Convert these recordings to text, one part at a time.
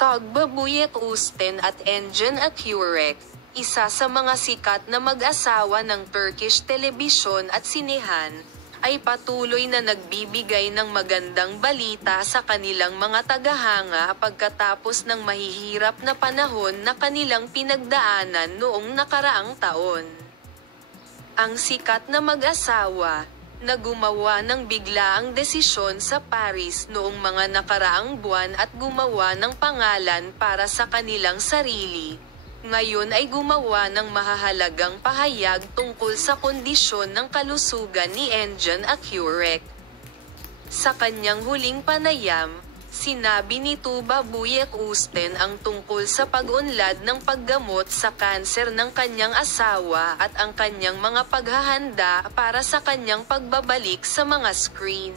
Tagbabuyek Usten at Engin Akyurek, isa sa mga sikat na mag-asawa ng Turkish telebisyon at sinehan, ay patuloy na nagbibigay ng magandang balita sa kanilang mga tagahanga pagkatapos ng mahihirap na panahon na kanilang pinagdaanan noong nakaraang taon. Ang sikat na mag-asawa, na gumawa ng biglaang desisyon sa Paris noong mga nakaraang buwan at gumawa ng pangalan para sa kanilang sarili, ngayon ay gumawa ng mahahalagang pahayag tungkol sa kondisyon ng kalusugan ni Engin Akyurek. Sa kanyang huling panayam, sinabi ni Tagbabuyek Usten ang tungkol sa pag-unlad ng paggamot sa kanser ng kanyang asawa at ang kanyang mga paghahanda para sa kanyang pagbabalik sa mga screen.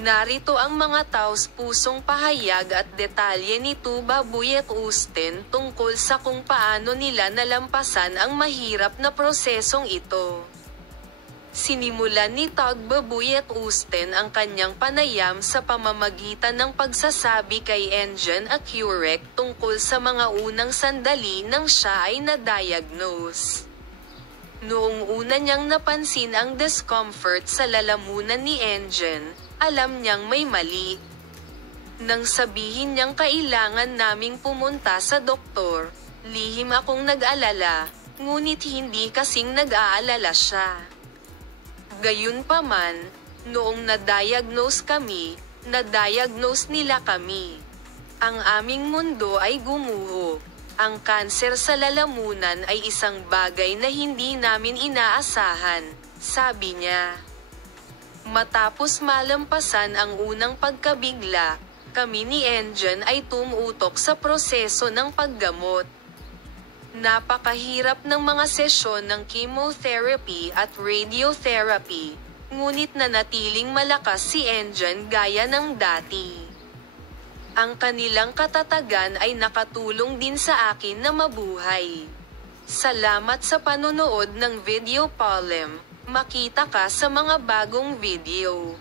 Narito ang mga taos-pusong pahayag at detalye ni Tagbabuyek Usten tungkol sa kung paano nila nalampasan ang mahirap na prosesong ito. Sinimulan ni Tagbabuyek Usten ang kanyang panayam sa pamamagitan ng pagsasabi kay Engin Akyurek tungkol sa mga unang sandali nang siya ay na-diagnose. Noong una niyang napansin ang discomfort sa lalamunan ni Engin, alam niyang may mali. Nang sabihin niyang kailangan naming pumunta sa doktor, lihim akong nag-alala, ngunit hindi kasing nag-aalala siya. Gayunpaman, noong na-diagnose kami, na-diagnose nila kami. Ang aming mundo ay gumuho. Ang kanser sa lalamunan ay isang bagay na hindi namin inaasahan, sabi niya. Matapos malampasan ang unang pagkabigla, kami ni Engin ay tumutok sa proseso ng paggamot. Napakahirap ng mga sesyon ng chemotherapy at radiotherapy, ngunit nanatiling malakas si Engin gaya ng dati. Ang kanilang katatagan ay nakatulong din sa akin na mabuhay. Salamat sa panonood ng video Palem. Makita ka sa mga bagong video.